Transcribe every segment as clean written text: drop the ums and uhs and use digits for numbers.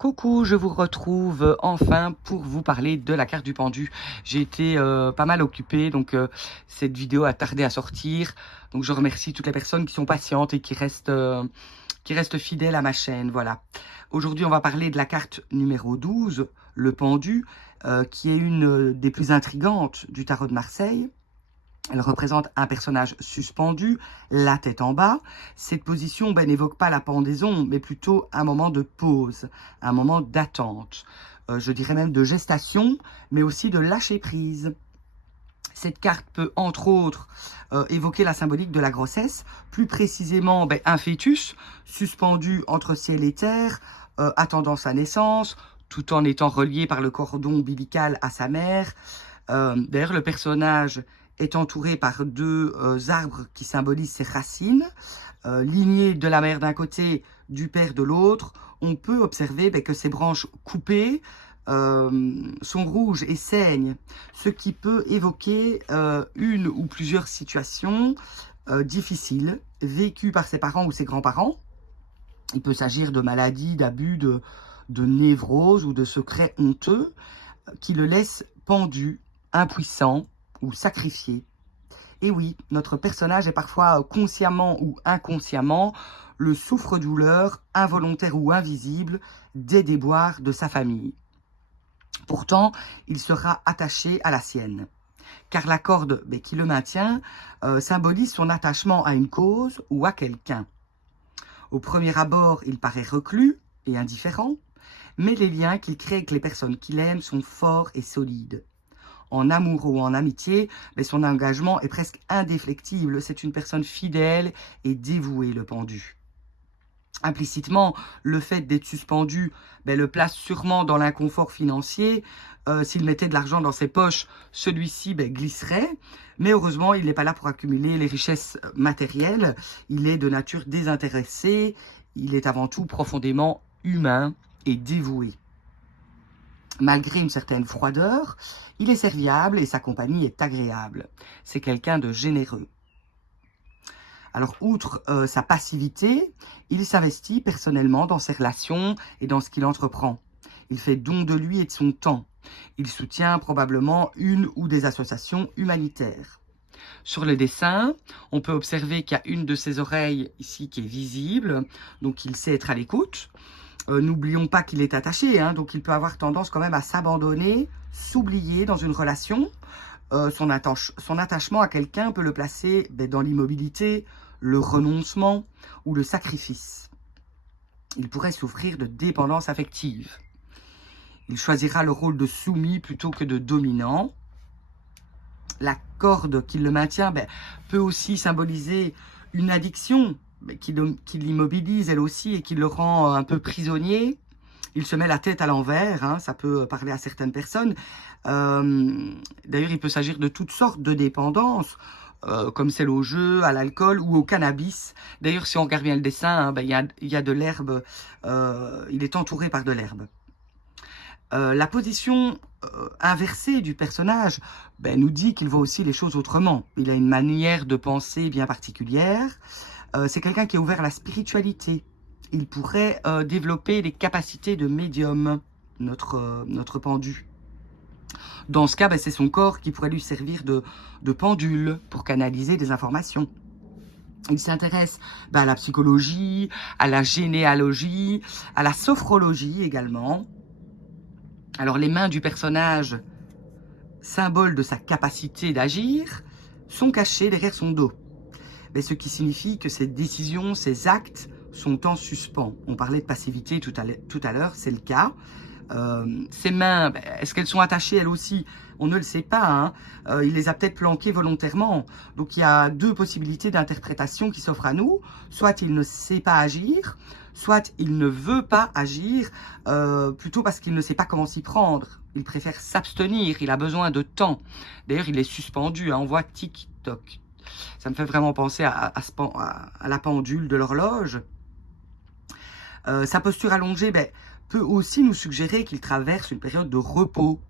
Coucou, je vous retrouve enfin pour vous parler de la carte du pendu. J'ai été pas mal occupée, donc cette vidéo a tardé à sortir. Donc je remercie toutes les personnes qui sont patientes et qui restent fidèles à ma chaîne. Voilà. Aujourd'hui, on va parler de la carte numéro 12, le pendu, qui est une des plus intrigantes du tarot de Marseille. Elle représente un personnage suspendu, la tête en bas. Cette position n'évoque pas la pendaison, mais plutôt un moment de pause, un moment d'attente. Je dirais même de gestation, mais aussi de lâcher prise. Cette carte peut, entre autres, évoquer la symbolique de la grossesse, plus précisément un fœtus suspendu entre ciel et terre, attendant sa naissance, tout en étant relié par le cordon ombilical à sa mère. D'ailleurs, le personnage est entouré par deux arbres qui symbolisent ses racines, lignés de la mère d'un côté, du père de l'autre. On peut observer que ces branches coupées sont rouges et saignent, ce qui peut évoquer une ou plusieurs situations difficiles vécues par ses parents ou ses grands-parents. Il peut s'agir de maladies, d'abus, de névroses ou de secrets honteux qui le laissent pendu, impuissant ou sacrifié. Et oui, notre personnage est parfois consciemment ou inconsciemment le souffre-douleur, involontaire ou invisible, des déboires de sa famille. Pourtant, il sera attaché à la sienne, car la corde qui le maintient symbolise son attachement à une cause ou à quelqu'un. Au premier abord, il paraît reclus et indifférent, mais les liens qu'il crée avec les personnes qu'il aime sont forts et solides. En amour ou en amitié, son engagement est presque indéflectible. C'est une personne fidèle et dévouée, le pendu. Implicitement, le fait d'être suspendu le place sûrement dans l'inconfort financier. S'il mettait de l'argent dans ses poches, celui-ci glisserait. Mais heureusement, il n'est pas là pour accumuler les richesses matérielles. Il est de nature désintéressée. Il est avant tout profondément humain et dévoué. Malgré une certaine froideur, il est serviable et sa compagnie est agréable. C'est quelqu'un de généreux. Alors, outre sa passivité, il s'investit personnellement dans ses relations et dans ce qu'il entreprend. Il fait don de lui et de son temps. Il soutient probablement une ou des associations humanitaires. Sur le dessin, on peut observer qu'il y a une de ses oreilles ici qui est visible, donc il sait être à l'écoute. N'oublions pas qu'il est attaché, donc il peut avoir tendance quand même à s'abandonner, s'oublier dans une relation. Son attachement à quelqu'un peut le placer dans l'immobilité, le renoncement ou le sacrifice. Il pourrait souffrir de dépendance affective. Il choisira le rôle de soumis plutôt que de dominant. La corde qui le maintient peut aussi symboliser une addiction qui l'immobilise elle aussi et qui le rend un peu prisonnier. Il se met la tête à l'envers, ça peut parler à certaines personnes. D'ailleurs, il peut s'agir de toutes sortes de dépendances, comme celle au jeu, à l'alcool ou au cannabis. D'ailleurs, si on regarde bien le dessin, il y a de l'herbe, il est entouré par de l'herbe. La position inversée du personnage nous dit qu'il voit aussi les choses autrement. Il a une manière de penser bien particulière. C'est quelqu'un qui est ouvert à la spiritualité. Il pourrait développer des capacités de médium, notre pendu. Dans ce cas, c'est son corps qui pourrait lui servir de pendule pour canaliser des informations. Il s'intéresse à la psychologie, à la généalogie, à la sophrologie également. Alors les mains du personnage, symbole de sa capacité d'agir, sont cachées derrière son dos. Ce qui signifie que ses décisions, ses actes sont en suspens. On parlait de passivité tout à l'heure, c'est le cas. Ses mains, est-ce qu'elles sont attachées elles aussi? On ne le sait pas. Il les a peut-être planquées volontairement. Donc il y a deux possibilités d'interprétation qui s'offrent à nous. Soit il ne sait pas agir, soit il ne veut pas agir, plutôt parce qu'il ne sait pas comment s'y prendre. Il préfère s'abstenir, il a besoin de temps. D'ailleurs, il est suspendu, on voit tic-toc. Ça me fait vraiment penser à la pendule de l'horloge. Sa posture allongée peut aussi nous suggérer qu'il traverse une période de repos,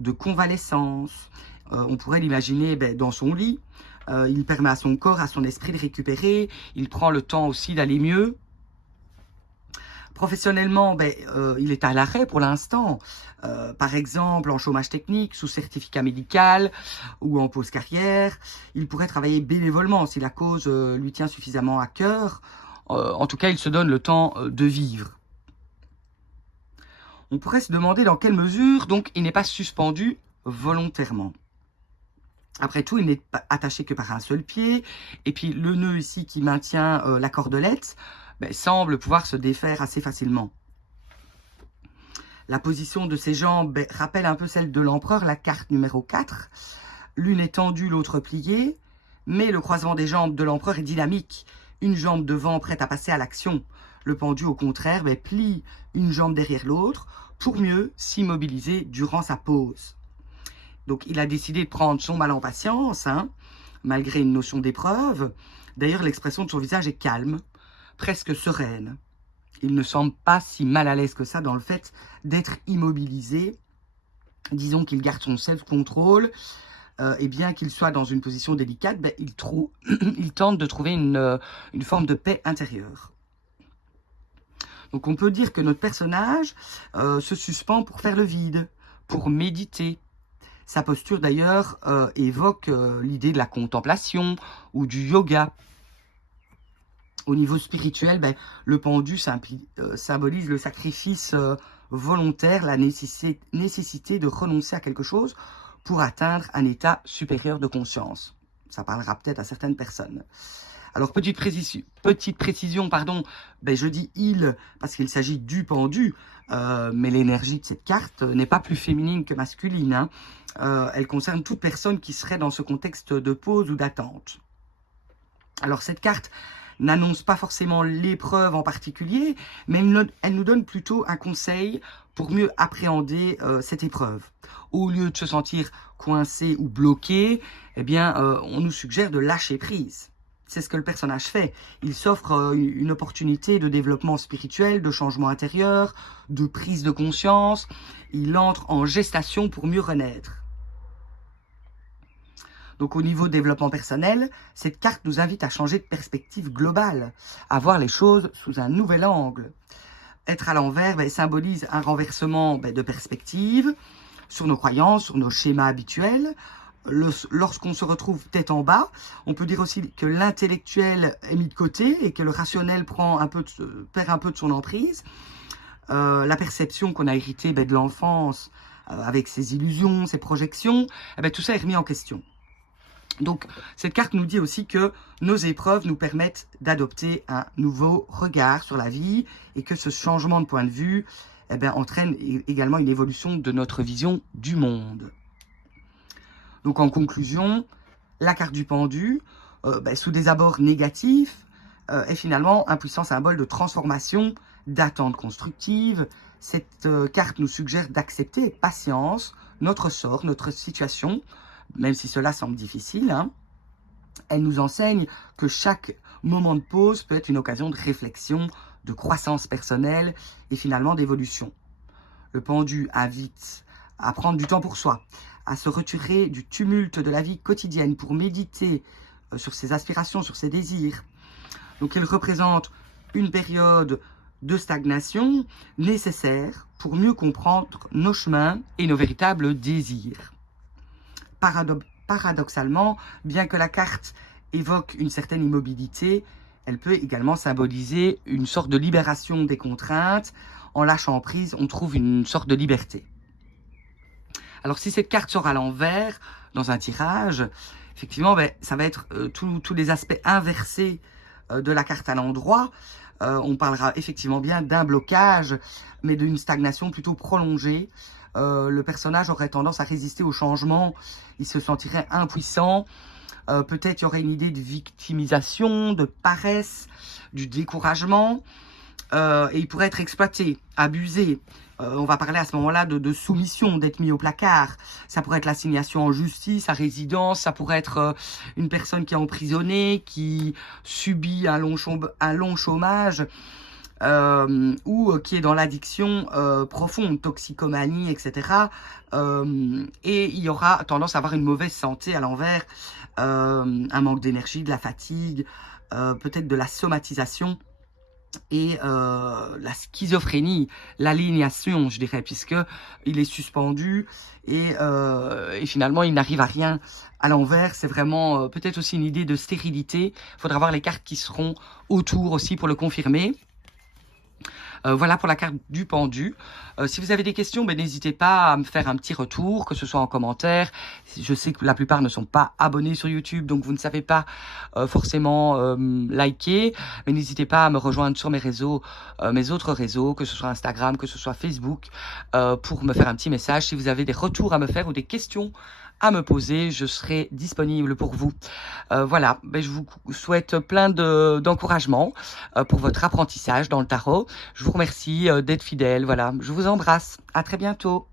de convalescence. On pourrait l'imaginer dans son lit. Il permet à son corps, à son esprit de récupérer. Il prend le temps aussi d'aller mieux. Professionnellement, il est à l'arrêt pour l'instant. Par exemple, en chômage technique, sous certificat médical ou en pause carrière. Il pourrait travailler bénévolement si la cause lui tient suffisamment à cœur. En tout cas, il se donne le temps de vivre. On pourrait se demander dans quelle mesure, donc, il n'est pas suspendu volontairement. Après tout, il n'est pas attaché que par un seul pied. Et puis, le nœud ici qui maintient la cordelette semble pouvoir se défaire assez facilement. La position de ses jambes rappelle un peu celle de l'empereur, la carte numéro 4. L'une est tendue, l'autre pliée. Mais le croisement des jambes de l'empereur est dynamique. Une jambe devant prête à passer à l'action. Le pendu, au contraire, plie une jambe derrière l'autre pour mieux s'immobiliser durant sa pause. Donc, il a décidé de prendre son mal en patience, malgré une notion d'épreuve. D'ailleurs, l'expression de son visage est calme, presque sereine. Il ne semble pas si mal à l'aise que ça dans le fait d'être immobilisé. Disons qu'il garde son self-control. Et bien qu'il soit dans une position délicate, il tente de trouver une forme de paix intérieure. Donc on peut dire que notre personnage se suspend pour faire le vide, pour méditer. Sa posture d'ailleurs évoque l'idée de la contemplation ou du yoga. Au niveau spirituel, le pendu symbolise le sacrifice volontaire, la nécessité de renoncer à quelque chose pour atteindre un état supérieur de conscience. Ça parlera peut-être à certaines personnes. Alors, petite précision, je dis « il » parce qu'il s'agit du pendu, mais l'énergie de cette carte n'est pas plus féminine que masculine. Elle concerne toute personne qui serait dans ce contexte de pause ou d'attente. Alors, cette carte n'annonce pas forcément l'épreuve en particulier, mais elle nous donne plutôt un conseil pour mieux appréhender cette épreuve. Au lieu de se sentir coincé ou bloqué, on nous suggère de lâcher prise. C'est ce que le personnage fait. Il s'offre une opportunité de développement spirituel, de changement intérieur, de prise de conscience. Il entre en gestation pour mieux renaître. Donc au niveau développement personnel, cette carte nous invite à changer de perspective globale, à voir les choses sous un nouvel angle. Être à l'envers symbolise un renversement de perspective sur nos croyances, sur nos schémas habituels. Lorsqu'on se retrouve tête en bas, on peut dire aussi que l'intellectuel est mis de côté et que le rationnel perd un peu de son emprise. La perception qu'on a héritée de l'enfance, avec ses illusions, ses projections, tout ça est remis en question. Donc, cette carte nous dit aussi que nos épreuves nous permettent d'adopter un nouveau regard sur la vie et que ce changement de point de vue entraîne également une évolution de notre vision du monde. Donc, en conclusion, la carte du pendu, sous des abords négatifs, est finalement un puissant symbole de transformation, d'attente constructive. Cette carte nous suggère d'accepter avec patience notre sort, notre situation, même si cela semble difficile. Elle nous enseigne que chaque moment de pause peut être une occasion de réflexion, de croissance personnelle et finalement d'évolution. Le pendu invite à prendre du temps pour soi, à se retirer du tumulte de la vie quotidienne pour méditer sur ses aspirations, sur ses désirs. Donc il représente une période de stagnation nécessaire pour mieux comprendre nos chemins et nos véritables désirs. Paradoxalement, bien que la carte évoque une certaine immobilité, elle peut également symboliser une sorte de libération des contraintes. En lâchant prise, on trouve une sorte de liberté. Alors si cette carte sort à l'envers, dans un tirage, effectivement, ça va être tous les aspects inversés de la carte à l'endroit. On parlera effectivement bien d'un blocage, mais d'une stagnation plutôt prolongée. Le personnage aurait tendance à résister au changement, il se sentirait impuissant. Peut-être il y aurait une idée de victimisation, de paresse, du découragement. Et il pourrait être exploité, abusé. On va parler à ce moment-là de soumission, d'être mis au placard. Ça pourrait être l'assignation en justice, à résidence. Ça pourrait être une personne qui est emprisonnée, qui subit un long chômage, ou qui est dans l'addiction profonde, toxicomanie, etc. Et il y aura tendance à avoir une mauvaise santé à l'envers, un manque d'énergie, de la fatigue, peut-être de la somatisation. et la schizophrénie, l'aliénation, je dirais, puisque il est suspendu et finalement il n'arrive à rien à l'envers. C'est vraiment peut-être aussi une idée de stérilité. Il faudra voir les cartes qui seront autour aussi pour le confirmer. Voilà pour la carte du pendu. Si vous avez des questions, ben, n'hésitez pas à me faire un petit retour, que ce soit en commentaire. Je sais que la plupart ne sont pas abonnés sur YouTube, donc vous ne savez pas forcément liker. Mais n'hésitez pas à me rejoindre sur mes réseaux, mes autres réseaux, que ce soit Instagram, que ce soit Facebook, pour me faire un petit message. Si vous avez des retours à me faire ou des questions à me poser, je serai disponible pour vous. Voilà, ben, je vous souhaite plein d'encouragement pour votre apprentissage dans le tarot. Je vous remercie d'être fidèle. Voilà, je vous embrasse. À très bientôt.